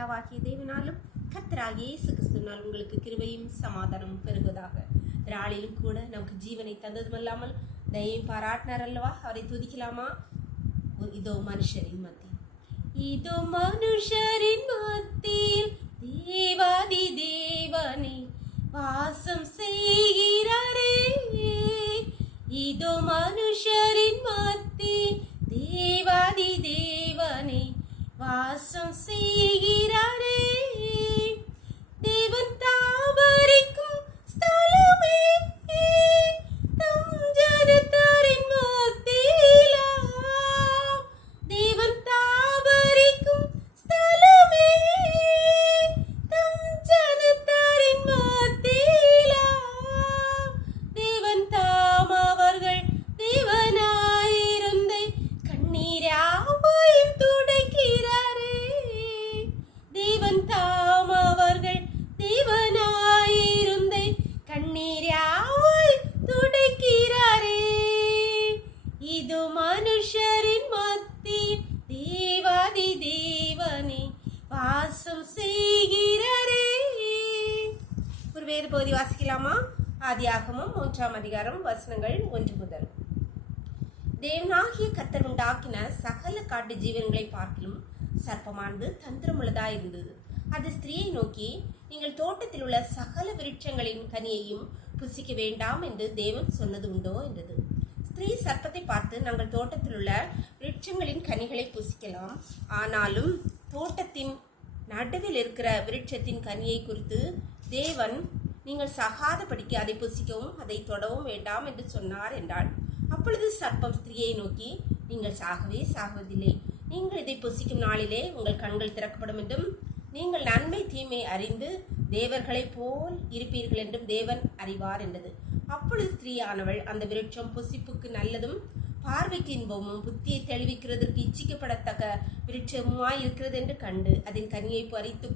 பிதாவாகிய தேவனாலும் கர்த்தராகிய இயேசு கிறிஸ்துவினால் உங்களுக்கு கிருபையும் சமாதானமும் பெருகுவதாக. நாளிலும் கூட நமக்கு ஜீவனை தந்ததுமல்லாமல் தயையும் பாராட்டினார் அல்லவா? அவரை துதிக்கலாமா? இதோ மனுஷரின் மத்தியில், இதோ மனுஷரின் மத்தியில் தேவாதி தேவனை வாசம் செய்கிறாரே. இதோ மனுஷரின் மத்தியில் தேவாதி தேவனை வாசம் செய்கிறாரே. தேவன் தாவரிக்கும் ஸ்தலமே தம் ஜனத்தாரின் மத்தியிலா. தேவன் தாவரிக்கும் ஸ்தலமே தம் ஜனத்தாரின் மத்தியிலா. தேவன் தாம் அவர்கள் தேவனாயிருந்த கண்ணீராவையும் துடைக்கிறாரே. தேவன் தாம் அவர்கள் தேவனாயிருந்த கண்ணீராவை துடைக்கிறாரே. இது மனுஷரின் மத்தியில் தேவாதி தேவனே வாசம் செய்கிறாரே. ஒரு வேத பகுதி வாசிக்கலாமா? ஆதியாகமம் 3ஆம் அதிகாரம் வசனங்கள் 1 முதல். தேவனாகிய கர்த்தர் உண்டாக்கின சகல காட்டு ஜீவன்களை பார்க்கிலும் சர்ப்பமானது தந்திரமுள்ளதாயிருந்தது. அது ஸ்திரீயை நோக்கி, நீங்கள் தோட்டத்தில் உள்ள சகல விருட்சங்களின் கனியையும் புசிக்க வேண்டாம் என்று தேவன் சொன்னது உண்டோ என்றது. ஸ்திரீ சர்ப்பத்தை பார்த்து, நாங்கள் தோட்டத்தில் உள்ள விருட்சங்களின் கனிகளை புசிக்கலாம், ஆனாலும் தோட்டத்தின் நடுவில் இருக்கிற விருட்சத்தின் கனியை குறித்து தேவன் நீங்கள் சாகாதபடிக்கு அதை புசிக்கவும் அதை தொடவும் வேண்டாம் என்று சொன்னார் என்றாள். அப்பொழுது சர்ப்பம் ஸ்திரீயை நோக்கி, நீங்கள் சாகவே சாகுவதில்லை. நீங்கள் இதை புசிக்கும் நாளிலே உங்கள் கண்கள் திறக்கப்படும் என்றும் நீங்கள் நன்மை தீமை அறிந்து தேவர்களைப் போல் இருப்பீர்கள் என்றும் தேவன் அறிவார் என்றது. அப்பொழுது ஸ்திரீயானவள் அந்த விருட்சம் புசிப்புக்கு நல்லதும் பார்வைக்கு இன்பமும் புத்தியை தெளிவிக்கிறதற்கு இச்சிக்கப்படத்தக்க விருட்சமாய் இருக்கிறது என்று கண்டு அதன் கனியை பறித்து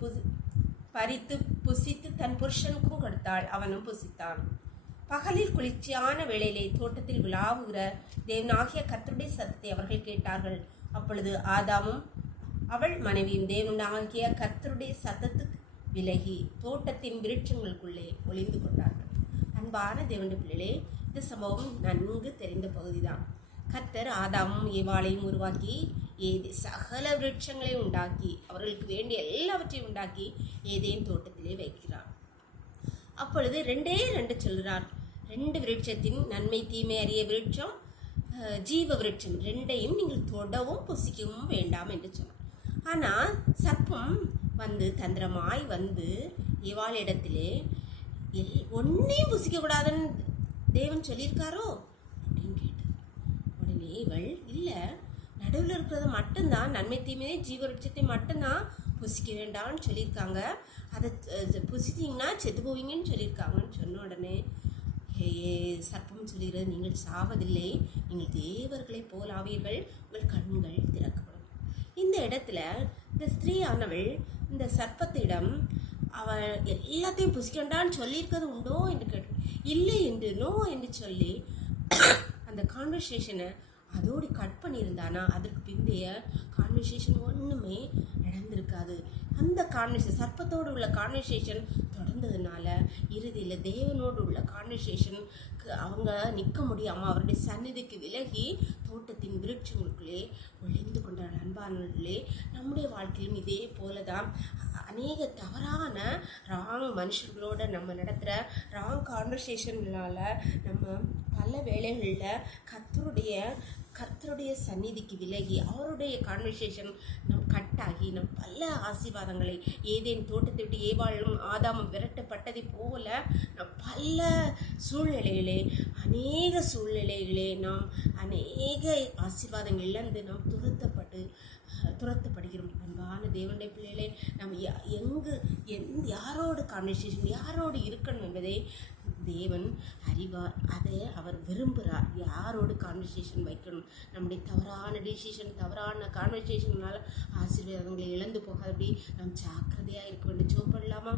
புசித்து தன் புருஷனுக்கும் கொடுத்தாள். அவனும் புசித்தான். பகலில் குளிர்ச்சியான வேளையிலே தோட்டத்தில் விளாவுகிற தேவனாகிய கர்த்தருடைய சத்தத்தை அவர்கள் கேட்டார்கள். அப்பொழுது ஆதாமும் அவள் மனைவியும் தேவனாகிய கர்த்தருடைய சத்தத்துக்கு விலகி தோட்டத்தின் விருட்சங்களுக்குள்ளே ஒளிந்து கொண்டார்கள். அன்பான தேவனுடைய பிள்ளைகளே, இந்த சம்பவம் நன்கு தெரிந்த பகுதிதான். கர்த்தர் ஆதாமும் ஏவாளையும் உருவாக்கி சகல விருட்சங்களையும் உண்டாக்கி அவர்களுக்கு வேண்டிய எல்லாவற்றையும் உண்டாக்கி ஏதேன் தோட்டத்திலே வைக்கிறார். அப்பொழுது 2 சொல்கிறார். 2 விருட்சத்தின் நன்மை தீமை அறிய விருட்சம், ஜீவ விருட்சம் 2ஐயும் நீங்கள் தொடவும் புசிக்கவும் வேண்டாம் என்று சொன்னார். ஆனால் சர்ப்பம் தந்திரமாய் ஏவாள் இடத்திலே ஒன்னையும் புசிக்க கூடாதுன்னு தேவன் சொல்லியிருக்காரோ அப்படின்னு கேட்டார். உடனே இவள், இல்லை, நடுவில் இருக்கிறது மட்டும்தான், நன்மை தீமையை ஜீவ விருட்சத்தை மட்டும்தான் புசிக்க வேண்டாம்னு சொல்லியிருக்காங்க, அதை புசித்தீங்கன்னா செத்து போவீங்கன்னு சொல்லியிருக்காங்கன்னு சொன்ன உடனே சர்ப்பம் சொல்லுகிறது, நீங்கள் சாவதில்லை, நீங்கள் தேவர்களை போல் ஆவீர்கள், உங்கள் கண்கள் திறக்கப்படும். இந்த இடத்துல இந்த ஸ்திரீயானவள் இந்த சர்ப்பத்திடம் அவள் எல்லாத்தையும் புசிக்கண்டான்னு சொல்லியிருக்கிறது உண்டோ என்று கேட்டு, இல்லை என்று நோ என்று சொல்லி அந்த கான்வர்சேஷனை அதோடு கட் பண்ணியிருந்தானா அதற்கு பிந்தைய கான்வர்சேஷன் ஒன்றுமே நடந்திருக்காது. அந்த கான்வர்சேஷன் சர்ப்பத்தோடு உள்ள கான்வர்சேஷன் தொடர்ந்ததுனால இறுதியில் தேவனோடு உள்ள கான்வர்சேஷனுக்கு அவங்க நிற்க முடியாமல் அவருடைய சந்நிதிக்கு விலகி தோட்டத்தின் விருட்சங்களுக்குள்ளே ஒளிந்து கொண்டார். அன்பானவர்களே, நம்முடைய வாழ்க்கையிலும் இதே போல தான் அநேக தவறான மனுஷர்களோட நம்ம நடத்துகிற ராங் கான்வர்சேஷன்னால நம்ம பல வேளைகளில் கர்த்தருடைய சந்நிதிக்கு விலகி அவருடைய கான்வர்சேஷன் கட்டாகி நம் பல ஆசீர்வாதங்களை ஏதேன் தோட்டத்தை விட்டு ஏவாளும் ஆதாமும் விரட்டப்பட்டதை போல நம் பல அநேக சூழ்நிலைகளே நாம் அநேக ஆசீர்வாதங்கள் இழந்து நாம் துரத்தப்படுகிறோம். அன்பான தேவனுடைய பிள்ளைகளே, நம்ம யாரோடு கான்வர்சேஷன் யாரோடு இருக்கணும் என்பதை தேவன் அறிவார். அதை அவர் விரும்புகிறார். யாரோடு கான்வர்சேஷன் வைக்கணும், நம்முடைய தவறான டிசிஷன் தவறான கான்வர்சேஷனால் ஆசீர்வாதங்களை இழந்து போகாதபடி நாம் ஜாக்கிரதையாக இருக்க வேண்டும். ஜெபம் பண்ணலாமா?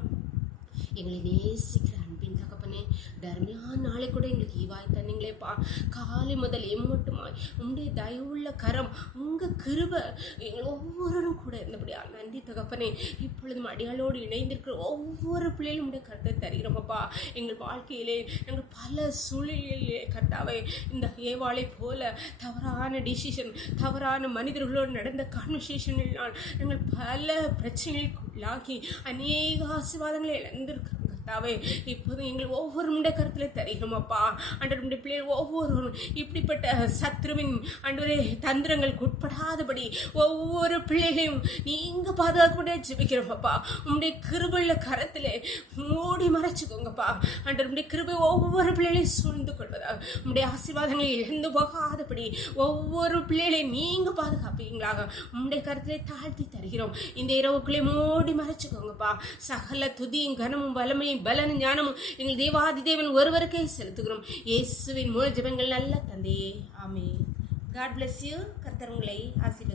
எங்களை நேசிக்கிற அன்பின் என் தகப்பனே தர்மியான நாளை கூட எங்களுக்கு ஈவாய் தந்தீங்களேப்பா. காலை முதல் எம்மட்டுமாய் உங்களுடைய தயவுள்ள கரம், உங்கள் கிருபை எங்கள் ஒவ்வொருவரும் கூட இருந்தபடியா நன்றி தகப்பனே. இப்பொழுதும் அடியாளோடு இணைந்திருக்கிற ஒவ்வொரு பிள்ளைகளும் உடைய கருத்தை தருகிறோமப்பா. எங்கள் வாழ்க்கையிலே நாங்கள் பல சூழ்நிலையிலே கர்த்தாவே இந்த ஏவாளை போல தவறான டிசிஷன், தவறான மனிதர்களோடு நடந்த கான்வர்சேஷனில் நாங்கள் பல பிரச்சனைகளுக்குள்ளாகி அநேக ஆசீர்வாதங்களை இழந்திருக்கிறோம் கர்த்தாவே. இப்போது எங்கள் ஒவ்வொருடைய கருத்தில் தருகிறோமப்பா. ஆண்டவருடைய பிள்ளைகள் ஒவ்வொருவரும் இப்படிப்பட்ட சத்ருவின் ஆண்டவரே தந்திரங்களுக்கு உட்படாதபடி ஒவ்வொரு பிள்ளைகளையும் நீங்க பாதுகாக்க ஜெபிக்கிறோமப்பா. உங்களுடைய கிருபையுள்ள கரத்திலே மூடி மறைச்சுக்கோங்கப்பா. ஆண்டவருடைய கிருபை ஒவ்வொரு பிள்ளைகளையும் சூழ்ந்து கொள்வதாக, உங்களுடைய ஆசீர்வாதங்களை இழந்து போகாதபடி ஒவ்வொரு பிள்ளைகளையும் நீங்க பாதுகாப்பீங்களாக உங்களுடைய கருத்திலே தாழ்த்தி தருகிறோம். இந்த இரவுக்குள்ளே மூடி மறைச்சுக்கோங்கப்பா. சகல துதியும் கனமும் வல்லமையும் பலனும் ஞானமும் எங்கள் தேவாதி தேவன் ஒருவருக்கே செலுத்துகிறோம். இயேசுவின் மூல ஜெபங்கள் நல்ல தந்தையே, ஆமென். God bless you. கர்த்தர் உங்களை ஆசீர்வதிப்பார்.